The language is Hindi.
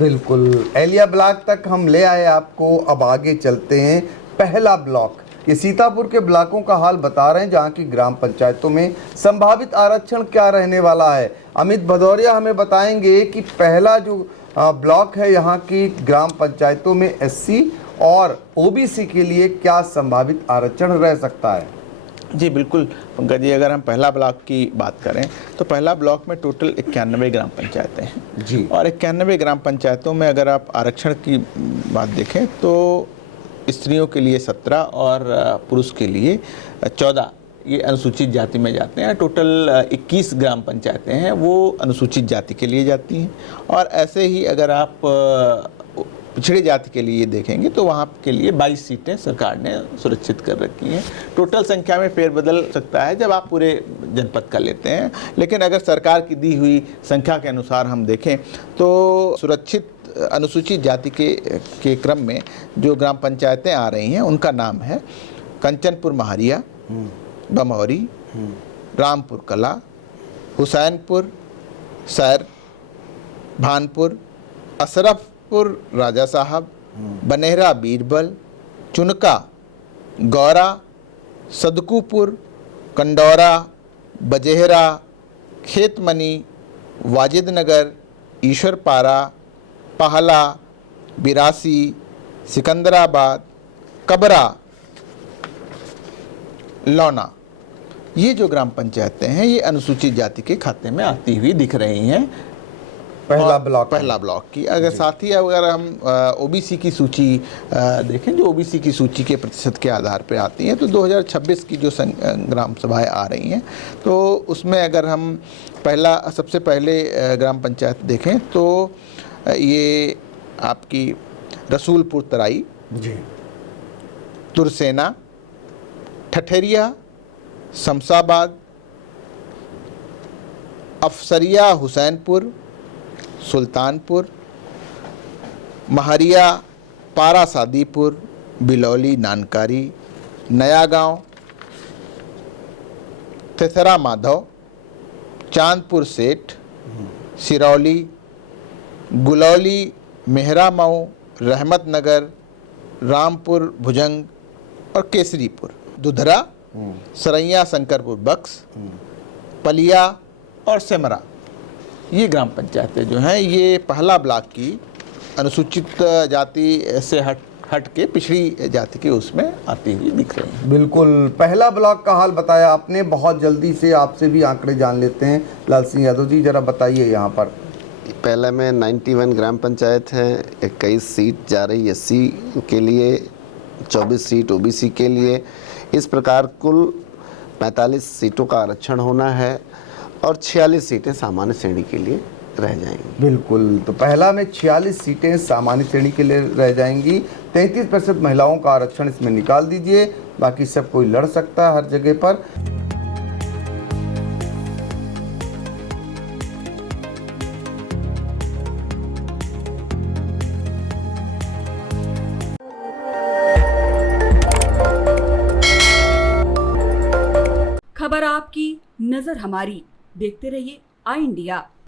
बिल्कुल, एलिया ब्लॉक तक हम ले आए आपको। अब आगे चलते हैं। पहला ब्लॉक, ये सीतापुर के ब्लॉकों का हाल बता रहे हैं, जहां की ग्राम पंचायतों में संभावित आरक्षण क्या रहने वाला है। अमित भदौरिया हमें बताएंगे कि पहला जो ब्लॉक है, यहाँ की ग्राम पंचायतों में एससी और ओबीसी के लिए क्या संभावित आरक्षण रह सकता है। जी बिल्कुल पंकज जी, अगर हम पहला ब्लॉक की बात करें तो पहला ब्लॉक में टोटल 91 ग्राम पंचायतें हैं जी। और 91 ग्राम पंचायतों में अगर आप आरक्षण की बात देखें तो स्त्रियों के लिए 17 और पुरुष के लिए 14 ये अनुसूचित जाति में जाते हैं। टोटल 21 ग्राम पंचायतें हैं वो अनुसूचित जाति के लिए जाती हैं। और ऐसे ही अगर आप पिछड़े जाति के लिए देखेंगे तो वहाँ के लिए 22 सीटें सरकार ने सुरक्षित कर रखी हैं। टोटल संख्या में फेरबदल सकता है जब आप पूरे जनपद का लेते हैं, लेकिन अगर सरकार की दी हुई संख्या के अनुसार हम देखें तो सुरक्षित अनुसूचित जाति के क्रम में जो ग्राम पंचायतें आ रही हैं उनका नाम है कंचनपुर महारिया, बमौरी, रामपुर कला, हुसैनपुर, सैर, भानपुर, अशरफपुर राजा साहब, बनेहरा बीरबल, चुनका, गौरा, सदकुपुर, कंडौरा, बजेहरा, खेतमनी, वाजिदनगर, ईश्वरपारा, पहला, बिरासी, सिकंदराबाद, कबरा, लौना, ये जो ग्राम पंचायतें हैं ये अनुसूचित जाति के खाते में आती हुई दिख रही हैं। पहला ब्लॉक की अगर साथ ही अगर हम ओबीसी की सूची देखें, जो ओबीसी की सूची के प्रतिशत के आधार पर आती हैं, तो 2026 की जो ग्राम सभाएं आ रही हैं तो उसमें अगर हम सबसे पहले ग्राम पंचायत देखें तो ये आपकी रसूलपुर तराई जी, तुरसेना, ठठेरिया, शमशाबाद, अफसरिया, हुसैनपुर, सुल्तानपुर, महरिया, पारा सादीपुर, बिलौली, नानकारी, नया गांव, थेसरा माधव, चांदपुर सेठ, सिरौली, गुलौली, मेहरा मऊ, रहमत नगर, रामपुर भुजंग और केसरीपुर, दुधरा, सरैया शंकरपुर बक्स, पलिया और सेमरा, ये ग्राम पंचायतें जो हैं ये पहला ब्लॉक की अनुसूचित जाति से हट के पिछड़ी जाति के उसमें आती हुई दिख रही हैं। बिल्कुल, पहला ब्लॉक का हाल बताया आपने। बहुत जल्दी से आपसे भी आंकड़े जान लेते हैं। लाल सिंह यादव जी जरा बताइए। यहाँ पर पहले में 91 ग्राम पंचायत है, 21 सीट जा रही एससी के लिए, 24 सीट ओबीसी के लिए। इस प्रकार कुल 45 सीटों का आरक्षण होना है और 46 सीटें सामान्य श्रेणी के लिए रह जाएंगी। बिल्कुल, तो पहला में 46 सीटें सामान्य श्रेणी के लिए रह जाएंगी। 33% महिलाओं का आरक्षण इसमें निकाल दीजिए, बाकी सब कोई लड़ सकता है हर जगह पर। खबर आपकी, नजर हमारी। देखते रहिए आई इंडिया।